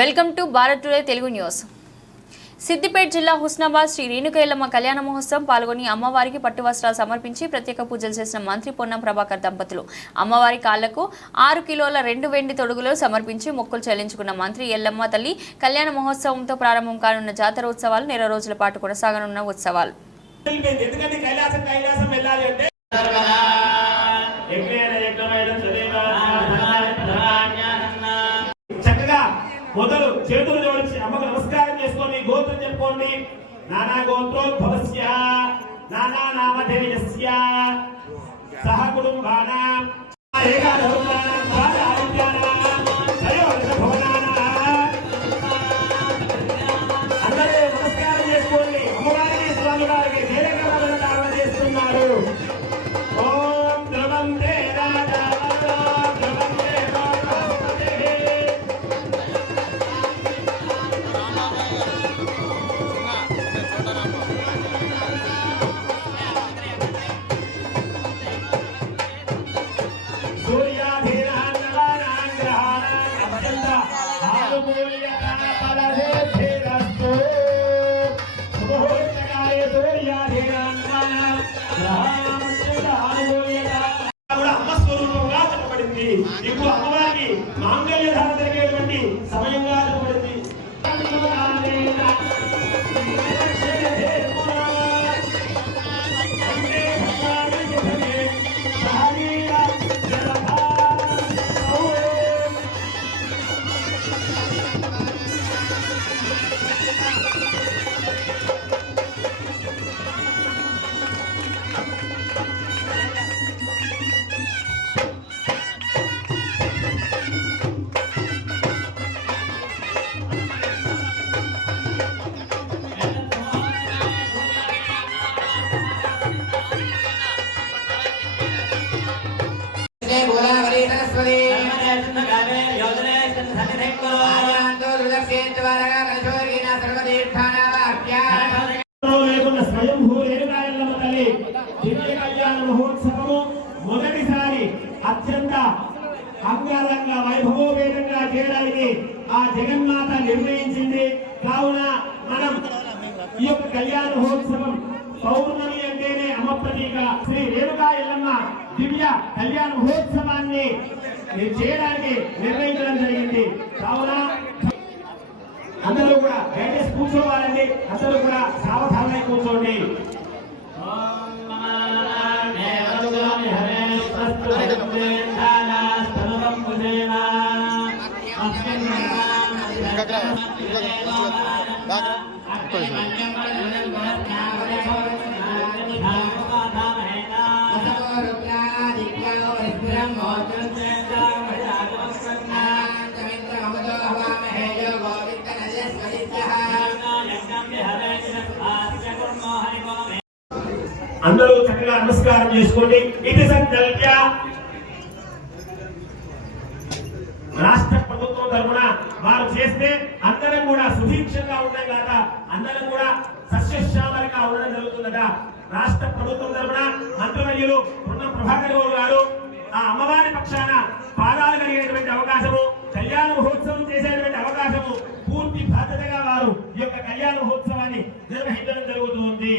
Welcome to Bharat today Telugu news. Siddipet జిల్లా హుస్నాబాద్ శ్రీ రేణుక ఎల్లమ్మ కళ్యాణ మహోత్సవం పాల్గొని అమ్మవారికి పట్టు వస్త్రాలు సమర్పించి ప్రత్యేక పూజలు చేసిన మంత్రి పొన్నం ప్రభాకర్ దంపతులు అమ్మవారి కాళ్లకు 6 కిలోల 2 వెండి తొడుగులు సమర్పించి మొక్కులు చెల్లించుకున్న మంత్రి ఎల్లమ్మ తల్లి కళ్యాణ మహోత్సవంతో ప్రారంభం కానున్న జాతర ఉత్సవాలు నెల రోజుల పాటు కొనసాగనున్న ఉత్సవాలు. మొదలు చేతులు జోడించి అమ్మకు నమస్కారం చేసుకొని గోత్రం చెప్పుకోండి. నానా గోత్రోద్భవస్య నానా నామధేయస్య సహ కుటుంబానాం అందరూ నమస్కారం చేసుకోండి. అమ్మవారికి స్వామి వారికి దీర్ఘకాలం ధారణ చేస్తున్నారు. ఓం ధ్రువం తే రాజా ధ్రువం తే ఇప్పుడు అమ్మవారికి మాంగళ్య ధారణ జరిగేటువంటి సమయంగా చెప్పబడింది. మొదటిసారి అత్యంత అంగరంగ వైభవోపేతంగా చేయడానికి ఆ జగన్మాత నిర్ణయించింది. కావున మనం ఈ యొక్క కళ్యాణ మహోత్సవం పౌర్ణమి అంటేనే అమ్మ ప్రతీక శ్రీ రేణుకా ఎల్లమ్మ దివ్య కళ్యాణ మహోత్సవాన్ని చేయడానికి నిర్ణయించడం జరిగింది. కావున అందరూ కూడా దయచేసి కూర్చోవాలండి. అందరూ కూడా సావధానంగా కూర్చోండి. అందరూ చక్కగా నమస్కారం చేసుకోండి. ఇది సంకల్ప రాష్ట్ర ప్రభుత్వం తరఫున వారు చేస్తే అందరం కూడా సుభిక్షంగా ఉంటాం కదా, అందరం కూడా సస్యశ్యామలంగా ఉండడం జరుగుతుందట. రాష్ట్ర ప్రభుత్వం తరఫున మంత్రివర్యులు పొన్నం ప్రభాకర్ గారు ఆ అమ్మవారి పక్షాన పాదాలు కలిగేటువంటి అవకాశము, కళ్యాణ మహోత్సవం చేసేటువంటి అవకాశము పూర్తి బాధ్యతగా వారు ఈ యొక్క కళ్యాణ మహోత్సవాన్ని నిర్వహించడం జరుగుతుంది.